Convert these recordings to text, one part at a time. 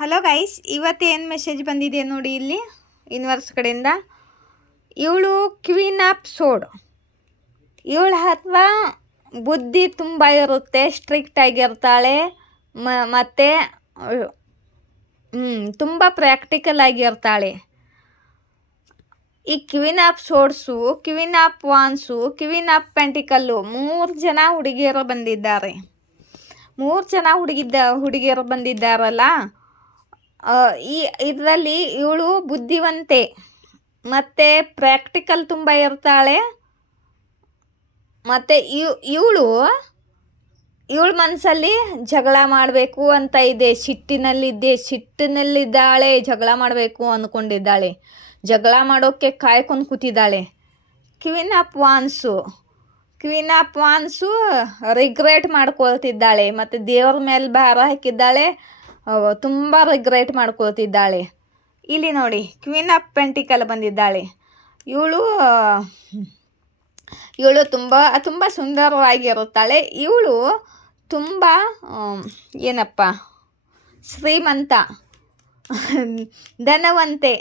Hello guys, ಇವತ್ತೇನು message ಬಂದಿದೆ ನೋಡಿ ಇಲ್ಲಿ ಯೂನಿವರ್ಸ್ ಕಡೆಯಿಂದ. ಇವಳು ಕ್ವೀನ್ ಆಫ್ ಸೋಡ್. ಇವಳು ಅಥವಾ ಬುದ್ಧಿ ತುಂಬ ಇರುತ್ತೆ, ಸ್ಟ್ರಿಕ್ಟ್ ಆಗಿರ್ತಾಳೆ, ಮತ್ತು ತುಂಬ ಪ್ರಾಕ್ಟಿಕಲ್ ಆಗಿರ್ತಾಳೆ. ಈ queen of swords, queen of wands, queen of pentacles 3 ಜನ ಹುಡುಗಿಯರು ಬಂದಿದ್ದಾರೆ. 3 ಜನ ಹುಡುಗಿಯರು ಬಂದಿದ್ದಾರಲ್ಲ, ಇದರಲ್ಲಿ ಇವಳು ಬುದ್ಧಿವಂತೆ ಮತ್ತು ಪ್ರಾಕ್ಟಿಕಲ್ ತುಂಬ ಇರ್ತಾಳೆ. ಮತ್ತು ಇವಳು ಮನಸ್ಸಲ್ಲಿ ಜಗಳ ಮಾಡಬೇಕು ಅಂತ ಇದೆ, ಸಿಟ್ಟಿನಲ್ಲಿದ್ದಾಳೆ, ಜಗಳ ಮಾಡಬೇಕು ಅಂದ್ಕೊಂಡಿದ್ದಾಳೆ, ಜಗಳ ಮಾಡೋಕ್ಕೆ ಕಾಯ್ಕೊಂಡು ಕೂತಿದ್ದಾಳೆ. ಕ್ವೀನ್ ಆಫ್ ವಾನ್ಸು ರಿಗ್ರೆಟ್ ಮಾಡ್ಕೊಳ್ತಿದ್ದಾಳೆ, ಮತ್ತು ದೇವ್ರ ಮೇಲೆ ಭಾರ ಹಾಕಿದ್ದಾಳೆ, ತುಂಬ ರಿಗ್ರೆಟ್ ಮಾಡ್ಕೊಳ್ತಿದ್ದಾಳೆ. ಇಲ್ಲಿ ನೋಡಿ, ಕ್ವೀನ್ ಆಫ್ ಪೆಂಟಿಕಲ್ ಬಂದಿದ್ದಾಳೆ. ಇವಳು ತುಂಬ ಸುಂದರವಾಗಿರುತ್ತಾಳೆ. ಇವಳು ತುಂಬ ಶ್ರೀಮಂತ, ಧನವಂತೆ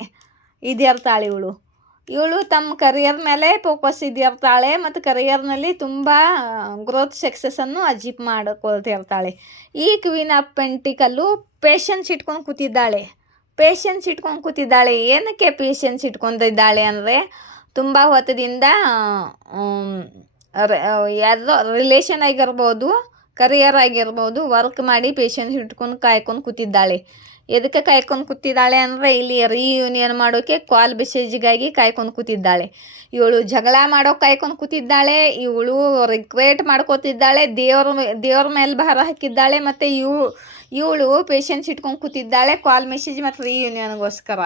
ಇದಿರ್ತಾಳೆ. ಇವಳು ತಮ್ಮ ಕರಿಯರ್ ಮೇಲೆ ಫೋಕಸ್ ಇದಿರ್ತಾಳೆ, ಮತ್ತು ಕರಿಯರ್ನಲ್ಲಿ ತುಂಬ ಗ್ರೋತ್ ಸಕ್ಸಸ್ಸನ್ನು ಅಚೀವ್ ಮಾಡ್ಕೊಳ್ತಿರ್ತಾಳೆ. ಈ ಕ್ವೀನ್ ಆಫ್ ಪೆಂಟಿಕಲ್ಲು ಪೇಷನ್ಸ್ ಇಟ್ಕೊಂಡು ಕೂತಿದ್ದಾಳೆ. ಏನಕ್ಕೆ ಪೇಷನ್ಸ್ ಇಟ್ಕೊಂಡಿದ್ದಾಳೆ ಅಂದರೆ, ತುಂಬ ಹೊತ್ತದಿಂದ ಯಾವುದೋ ರಿಲೇಷನ್ ಆಗಿರ್ಬೋದು, ಕರಿಯರ್ ಆಗಿರ್ಬೋದು, ವರ್ಕ್ ಮಾಡಿ ಪೇಷನ್ಸ್ ಇಟ್ಕೊಂಡು ಕಾಯ್ಕೊಂಡು ಕೂತಿದ್ದಾಳೆ. ಎದಕ್ಕೆ ಕಾಯ್ಕೊಂಡು ಕೂತಿದ್ದಾಳೆ ಅಂದರೆ, ಇಲ್ಲಿ ರಿಯೂನಿಯನ್ ಮಾಡೋಕ್ಕೆ ಕಾಲ್ ಮೆಸೇಜ್ಗಾಗಿ ಕಾಯ್ಕೊಂಡು ಕೂತಿದ್ದಾಳೆ. ಇವಳು ಜಗಳ ಮಾಡೋಕೆ ಕಾಯ್ಕೊಂಡು ಕೂತಿದ್ದಾಳೆ, ಇವಳು ರಿಗ್ರೆಟ್ ಮಾಡ್ಕೋತಿದ್ದಾಳೆ, ದೇವ್ರ ಮೇಲೆ ಭಾರ ಹಾಕಿದ್ದಾಳೆ, ಮತ್ತು ಇವಳು ಪೇಷನ್ಸ್ ಇಟ್ಕೊಂಡು ಕೂತಿದ್ದಾಳೆ ಕಾಲ್ ಮೆಸೇಜ್ ಮತ್ತು ರಿಯೂನಿಯನ್ಗೋಸ್ಕರ.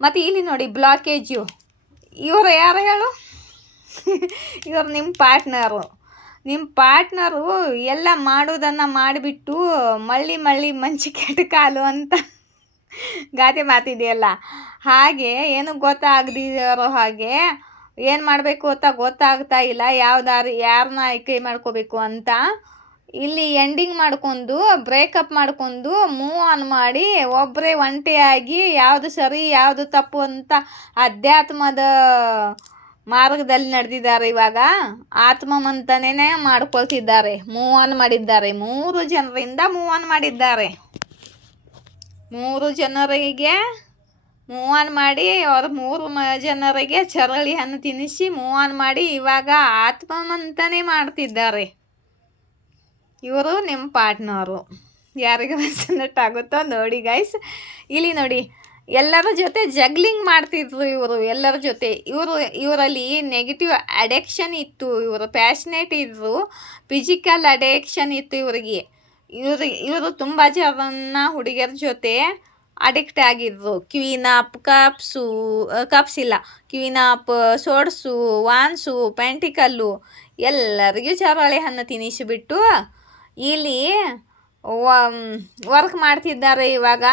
ಮತ್ತು ಇಲ್ಲಿ ನೋಡಿ ಬ್ಲಾಕೇಜು. ಇವರು ಯಾರು ಹೇಳು? ಇವರು ನಿಮ್ಮ ಪಾರ್ಟ್ನರು ಎಲ್ಲ ಮಾಡೋದನ್ನು ಮಾಡಿಬಿಟ್ಟು ಮಳ್ಳಿ ಮಂಚಿ ಕೆಟ್ಟ ಕಾಲು ಅಂತ ಗಾದೆ ಮಾತಿದೆಯಲ್ಲ, ಹಾಗೆ ಏನು ಗೊತ್ತಾಗದಿರೋ ಹಾಗೆ ಏನು ಮಾಡಬೇಕು ಅಂತ ಗೊತ್ತಾಗ್ತಾ ಇಲ್ಲ, ಯಾರನ್ನ ಆಯ್ಕೆ ಮಾಡ್ಕೋಬೇಕು ಅಂತ. ಇಲ್ಲಿ ಎಂಡಿಂಗ್ ಮಾಡ್ಕೊಂಡು ಬ್ರೇಕಪ್ ಮಾಡ್ಕೊಂಡು ಮೂವ್ ಆನ್ ಮಾಡಿ ಒಬ್ಬರೇ ಒಂಟಿಯಾಗಿ ಯಾವುದು ಸರಿ ಯಾವುದು ತಪ್ಪು ಅಂತ ಅಧ್ಯಾತ್ಮದ ಮಾರ್ಗದಲ್ಲಿ ನಡೆದಿದ್ದಾರೆ. ಇವಾಗ ಆತ್ಮಮಂಥನೇ ಮಾಡ್ಕೊಳ್ತಿದ್ದಾರೆ, ಮೂವ್ ಆನ್ ಮಾಡಿದ್ದಾರೆ. 3 ಜನರಿಂದ ಮೂವ್ ಆನ್ ಮಾಡಿದ್ದಾರೆ. 3 ಜನರಿಗೆ ಮೂವ್ ಆನ್ ಮಾಡಿ, ಅವ್ರ 3 ಜನರಿಗೆ ಚರಳಿ ಹಣ್ಣು ತಿನ್ನಿಸಿ ಮೂವ್ ಆನ್ ಮಾಡಿ ಇವಾಗ ಆತ್ಮಮಂಥನೆ ಮಾಡ್ತಿದ್ದಾರೆ. ಇವರು ನಿಮ್ಮ ಪಾರ್ಟ್ನರು. ಯಾರಿಗೆ ರೆಸನೇಟ್ ಆಗುತ್ತೋ ನೋಡಿ ಗೈಸ್. ಇಲ್ಲಿ ನೋಡಿ, ಎಲ್ಲರ ಜೊತೆ ಜಗ್ಲಿಂಗ್ ಮಾಡ್ತಿದ್ರು ಇವರು, ಎಲ್ಲರ ಜೊತೆ. ಇವರಲ್ಲಿ ನೆಗೆಟಿವ್ ಅಡಿಕ್ಷನ್ ಇತ್ತು, ಇವರು ಪ್ಯಾಷನೇಟ್ ಇದ್ದರು, ಫಿಸಿಕಲ್ ಅಡಿಕ್ಷನ್ ಇತ್ತು ಇವರಿಗೆ. ಇವರು ತುಂಬ ಜನ ಹುಡುಗಿಯರ ಜೊತೆ ಅಡಿಕ್ಟ್ ಆಗಿದ್ರು. ಕ್ವೀನ್ ಆಫ್ ಸೋಡ್ಸು, ವಾನ್ಸು, ಪೆಂಟಿಕಲ್ಲು ಎಲ್ಲರಿಗೂ ಚರಳಿ ಹಣ್ಣು ತಿನ್ನಿಸಿಬಿಟ್ಟು ಇಲ್ಲಿ ವರ್ಕ್ ಮಾಡ್ತಿದ್ದಾರೆ. ಇವಾಗ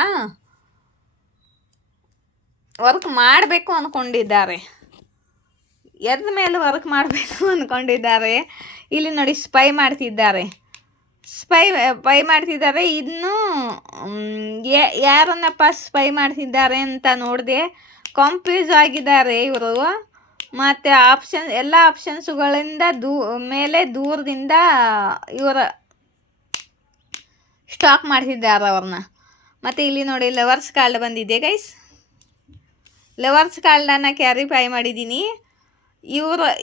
ವರ್ಕ್ ಮಾಡಬೇಕು ಅಂದ್ಕೊಂಡಿದ್ದಾರೆ. ಎದ್ರ ಮೇಲೆ ವರ್ಕ್ ಮಾಡಬೇಕು ಅಂದ್ಕೊಂಡಿದ್ದಾರೆ? ಇಲ್ಲಿ ನೋಡಿ, ಸ್ಪೈ ಮಾಡ್ತಿದ್ದಾರೆ. ಇನ್ನು ಯಾರನ್ನಪ್ಪ ಸ್ಪೈ ಮಾಡ್ತಿದ್ದಾರೆ ಅಂತ ನೋಡಿದೆ, ಕನ್ಫ್ಯೂಸ್ ಆಗಿದ್ದಾರೆ ಇವರು. ಮತ್ತು ಎಲ್ಲ ಆಪ್ಷನ್ಸುಗಳಿಂದ ದೂರದಿಂದ ಇವರ ಸ್ಟಾಕ್ ಮಾಡ್ತಿದ್ದಾರೆ ಅವ್ರನ್ನ. ಮತ್ತು ಇಲ್ಲಿ ನೋಡಿ, ಲವರ್ಸ್ ಕಾರ್ಡ್ ಬಂದಿದೆ ಗೈಸ್. ಲವರ್ಸ್ ಕಾರ್ಡನ್ನು ಕ್ಯಾರಿಫೈ ಮಾಡಿದ್ದೀನಿ.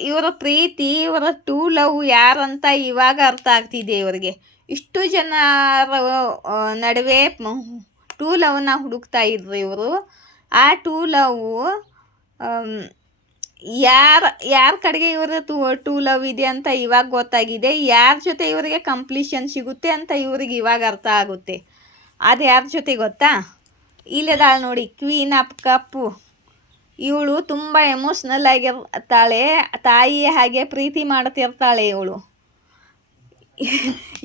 ಇವರ ಪ್ರೀತಿ, ಇವರ ಟೂ ಲವ್ ಯಾರಂತ ಇವಾಗ ಅರ್ಥ ಆಗ್ತಿದೆ ಇವರಿಗೆ. ಇಷ್ಟು ಜನರ ನಡುವೆ ಟೂ ಲವ್ನ ಹುಡುಕ್ತಾ ಇದ್ರು ಇವರು. ಆ ಟೂ ಲವ್ ಯಾರ ಕಡೆಗೆ ಇವರ ಟೂ ಲವ್ ಇದೆ ಅಂತ ಇವಾಗ ಗೊತ್ತಾಗಿದೆ. ಯಾರ ಜೊತೆ ಇವರಿಗೆ ಕಂಪ್ಲೀಷನ್ ಸಿಗುತ್ತೆ ಅಂತ ಇವ್ರಿಗೆ ಇವಾಗ ಅರ್ಥ ಆಗುತ್ತೆ. ಅದು ಯಾರ ಜೊತೆ ಗೊತ್ತಾ? ಇಲ್ಲದಾಳೆ ನೋಡಿ, ಕ್ವೀನ್ ಆಫ್ ಕಪ್ಪು. ಇವಳು ತುಂಬ ಎಮೋಷ್ನಲ್ ಆಗಿರ್ತಾಳೆ, ತಾಯಿಯ ಹಾಗೆ ಪ್ರೀತಿ ಮಾಡ್ತಿರ್ತಾಳೆ ಇವಳು.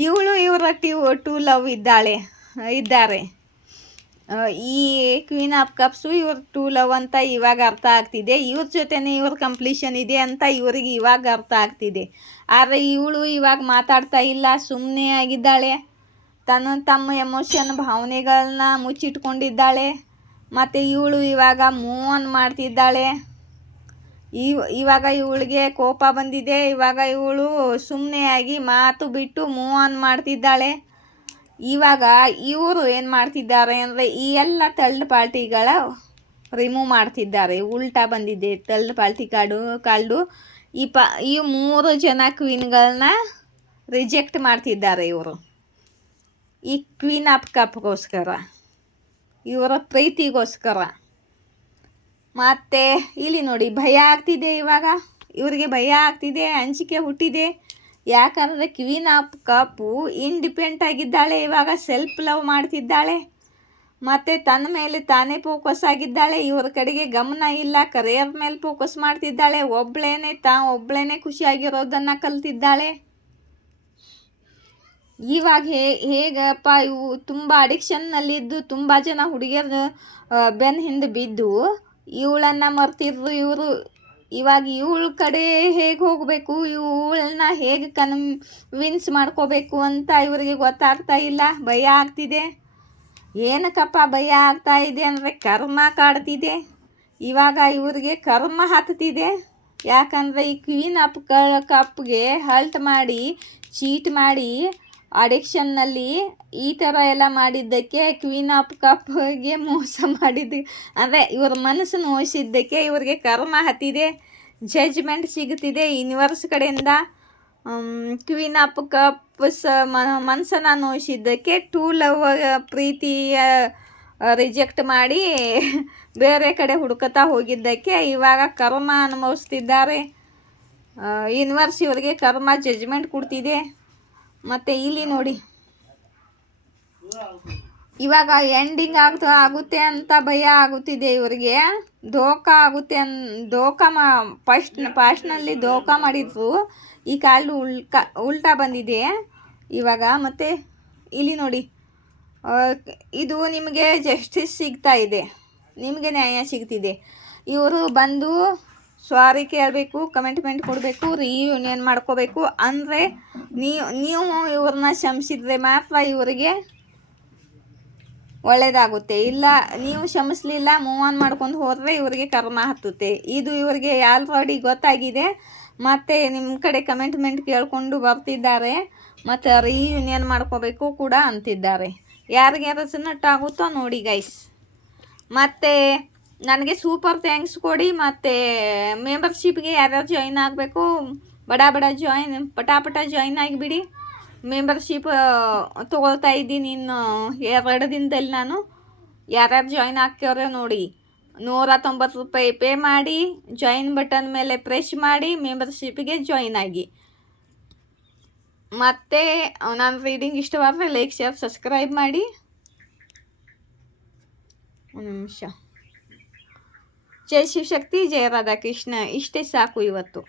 ಇವರ ಟೂ ಲವ್ ಇದ್ದಾರೆ. ಈ ಕ್ವೀನ್ ಆಫ್ ಕಪ್ಸು ಇವ್ರ ಟೂ ಲವ್ ಅಂತ ಇವಾಗ ಅರ್ಥ ಆಗ್ತಿದೆ. ಇವ್ರ ಜೊತೆನೇ ಇವ್ರ ಕಂಪ್ಲೀಷನ್ ಇದೆ ಅಂತ ಇವ್ರಿಗೆ ಇವಾಗ ಅರ್ಥ ಆಗ್ತಿದೆ. ಆದರೆ ಇವಳು ಇವಾಗ ಮಾತಾಡ್ತಾ ಇಲ್ಲ, ಸುಮ್ಮನೆ ಆಗಿದ್ದಾಳೆ. ತಮ್ಮ ಎಮೋಷನ್ ಭಾವನೆಗಳನ್ನ ಮುಚ್ಚಿಟ್ಕೊಂಡಿದ್ದಾಳೆ. ಮತ್ತು ಇವಳು ಇವಾಗ ಮೂವ್ ಆನ್ ಮಾಡ್ತಿದ್ದಾಳೆ. ಇವಾಗ ಇವಳಿಗೆ ಕೋಪ ಬಂದಿದೆ. ಇವಾಗ ಇವಳು ಸುಮ್ಮನೆಯಾಗಿ ಮಾತು ಬಿಟ್ಟು ಮೂವ್ ಆನ್ ಮಾಡ್ತಿದ್ದಾಳೆ. ಇವಾಗ ಇವರು ಏನು ಮಾಡ್ತಿದ್ದಾರೆ ಅಂದರೆ ಈ ಎಲ್ಲ ಥರ್ಡ್ ಪಾರ್ಟಿಗಳ ರಿಮೂವ್ ಮಾಡ್ತಿದ್ದಾರೆ. ಉಲ್ಟಾ ಬಂದಿದೆ ಥರ್ಡ್ ಪಾರ್ಟಿ ಕಾರ್ಡು. ಈ 3 ಜನ ಕ್ವೀನ್ಗಳನ್ನ ರಿಜೆಕ್ಟ್ ಮಾಡ್ತಿದ್ದಾರೆ ಇವರು. ಈ ಕ್ವೀನ್ ಆಫ್ ಕಪ್ಗೋಸ್ಕರ, ಇವರ ಪ್ರೀತಿಗೋಸ್ಕರ. ಮತ್ತು ಇಲ್ಲಿ ನೋಡಿ ಭಯ ಆಗ್ತಿದೆ. ಇವಾಗ ಇವರಿಗೆ ಭಯ ಆಗ್ತಿದೆ, ಅಂಜಿಕೆ ಹುಟ್ಟಿದೆ. ಯಾಕಂದರೆ ಕ್ವೀನ್ ಆಫ್ ಕಪ್ಪು ಇಂಡಿಪೆಂಡೆಂಟ್ ಆಗಿದ್ದಾಳೆ. ಇವಾಗ ಸೆಲ್ಫ್ ಲವ್ ಮಾಡ್ತಿದ್ದಾಳೆ. ಮತ್ತು ತನ್ನ ಮೇಲೆ ತಾನೇ ಫೋಕಸ್ ಆಗಿದ್ದಾಳೆ. ಇವ್ರ ಕಡೆಗೆ ಗಮನ ಇಲ್ಲ, ಕರಿಯರ್ ಮೇಲೆ ಫೋಕಸ್ ಮಾಡ್ತಿದ್ದಾಳೆ. ಒಬ್ಬಳೇನೆ ಖುಷಿಯಾಗಿರೋದನ್ನು ಕಲ್ತಿದ್ದಾಳೆ. ಇವಾಗ ಹೇಗಪ್ಪ ಇವು ತುಂಬ ಅಡಿಕ್ಷನ್ನಲ್ಲಿದ್ದು ತುಂಬ ಜನ ಹುಡುಗಿಯರು ಬೆನ್ನ ಹಿಂದೆ ಬಿದ್ದು ಇವಳನ್ನು ಮರ್ತಿದ್ರು ಇವರು. ಇವಾಗ ಇವಳ ಕಡೆ ಹೇಗೆ ಹೋಗಬೇಕು, ಇವಳನ್ನ ಹೇಗೆ ಕನ್ವಿನ್ಸ್ ಮಾಡ್ಕೋಬೇಕು ಅಂತ ಇವರಿಗೆ ಗೊತ್ತಾಗ್ತಾ ಇಲ್ಲ. ಭಯ ಆಗ್ತಿದೆ. ಏನಕ್ಕಪ್ಪ ಭಯ ಆಗ್ತಾ ಇದೆ ಅಂದರೆ ಕರ್ಮ ಕಾಡ್ತಿದೆ. ಇವಾಗ ಇವರಿಗೆ ಕರ್ಮ ಹತ್ತುತ್ತಿದೆ. ಯಾಕಂದರೆ ಈ ಕ್ವೀನ್ ಆಫ್ ಕಪ್ಗೆ ಹಲ್ಟ್ ಮಾಡಿ, ಚೀಟ್ ಮಾಡಿ, ಅಡಿಕ್ಷನ್ನಲ್ಲಿ ಈ ಥರ ಎಲ್ಲ ಮಾಡಿದ್ದಕ್ಕೆ, ಕ್ವೀನ್ ಆಫ್ ಕಪ್ಗೆ ಮೋಸ ಮಾಡಿದ್ದು ಅಂದರೆ ಇವ್ರ ಮನಸ್ಸು ನೋಯಿಸಿದ್ದಕ್ಕೆ ಇವ್ರಿಗೆ ಕರ್ಮ ಹತ್ತಿದೆ. ಜಡ್ಜ್ಮೆಂಟ್ ಸಿಗುತ್ತಿದೆ ಯೂನಿವರ್ಸ್ ಕಡೆಯಿಂದ. ಕ್ವೀನ್ ಆಫ್ ಕಪ್ಸ್ ಮನಸ್ಸನ್ನು ನೋಯಿಸಿದ್ದಕ್ಕೆ ಟೂ ಲವ್ ಪ್ರೀತಿಯ ರಿಜೆಕ್ಟ್ ಮಾಡಿ ಬೇರೆ ಕಡೆ ಹುಡುಕುತ್ತಾ ಹೋಗಿದ್ದಕ್ಕೆ ಇವಾಗ ಕರ್ಮ ಅನುಭವಿಸ್ತಿದ್ದಾರೆ. ಯೂನಿವರ್ಸ್ ಇವರಿಗೆ ಕರ್ಮ ಜಡ್ಜ್ಮೆಂಟ್ ಕೊಡ್ತಿದೆ. ಮತ್ತು ಇಲ್ಲಿ ನೋಡಿ ಇವಾಗ ಎಂಡಿಂಗ್ ಆಗುತ್ತೆ ಅಂತ ಭಯ ಆಗುತ್ತಿದೆ ಇವರಿಗೆ. ಧೋಕಾ ಆಗುತ್ತೆ ಫಸ್ಟ್ನಲ್ಲಿ ಧೋಕಾ ಮಾಡಿದ್ರು. ಈ ಕಾಲು ಉಲ್ಟಾ ಬಂದಿದೆ ಇವಾಗ. ಮತ್ತು ಇಲ್ಲಿ ನೋಡಿ ಇದು ನಿಮಗೆ ಜಸ್ಟಿಸ್ ಸಿಗ್ತಾ ಇದೆ, ನಿಮಗೆ ನ್ಯಾಯ ಸಿಗ್ತಿದೆ. ಇವರು ಬಂದು ಸಾರಿ ಕೇಳಬೇಕು, ಕಮೆಂಟ್ಮೆಂಟ್ ಕೊಡಬೇಕು, ರಿಯೂನಿಯನ್ ಮಾಡ್ಕೋಬೇಕು. ಅಂದರೆ ನೀವು ಇವ್ರನ್ನ ಕ್ಷಮಿಸಿದ್ರೆ ಮಾತ್ರ ಇವರಿಗೆ ಒಳ್ಳೆಯದಾಗುತ್ತೆ. ಇಲ್ಲ ನೀವು ಕ್ಷಮಿಸಲಿಲ್ಲ, ಮೂವ್ ಆನ್ ಮಾಡ್ಕೊಂಡು ಹೋದರೆ ಇವರಿಗೆ ಕರ್ಮ ಹತ್ತುತ್ತೆ. ಇದು ಇವರಿಗೆ ಆಲ್ರೆಡಿ ಗೊತ್ತಾಗಿದೆ. ಮತ್ತು ನಿಮ್ಮ ಕಡೆ ಕಮೆಂಟ್ಮೆಂಟ್ ಕೇಳಿಕೊಂಡು ಬರ್ತಿದ್ದಾರೆ. ಮತ್ತು ರಿಯೂನಿಯನ್ ಮಾಡ್ಕೋಬೇಕು ಕೂಡ ಅಂತಿದ್ದಾರೆ. ಯಾರಿಗೆ ರೆಸನೇಟ್ ಆಗುತ್ತೋ ನೋಡಿ ಗೈಸ್. ಮತ್ತು ನನಗೆ ಸೂಪರ್ ಥ್ಯಾಂಕ್ಸ್ ಕೊಡಿ. ಮತ್ತು ಮೆಂಬರ್ಶಿಪ್ಗೆ ಯಾರ್ಯಾರು ಜಾಯಿನ್ ಆಗಬೇಕು ಬಡ ಪಟಾಪಟ ಜಾಯಿನ್ ಆಗಿಬಿಡಿ. ಮೆಂಬರ್ಶಿಪ್ ತೊಗೊಳ್ತಾ ಇದ್ದೀನಿ ಇನ್ನು 2 ದಿನದಲ್ಲಿ. ನಾನು ಯಾರ್ಯಾರು ಜಾಯಿನ್ ಆಗ್ತೇವ್ರೆ ನೋಡಿ, 190 ರೂಪಾಯಿ ಪೇ ಮಾಡಿ ಜಾಯಿನ್ ಬಟನ್ ಮೇಲೆ ಪ್ರೆಸ್ ಮಾಡಿ ಮೆಂಬರ್ಶಿಪ್ಗೆ ಜಾಯಿನ್ ಆಗಿ. ಮತ್ತು ನಾನು ರೀಡಿಂಗ್ ಇಷ್ಟವಾದರೆ ಲೈಕ್, ಶೇರ್, ಸಬ್ಸ್ಕ್ರೈಬ್ ಮಾಡಿ. ಒಂದು ನಿಮಿಷ. ಜೈ ಶಿವಶಕ್ತಿ, ಜಯ ರಾಧಾಕೃಷ್ಣ. ಇಷ್ಟೇ ಸಾಕು ಇವತ್ತು.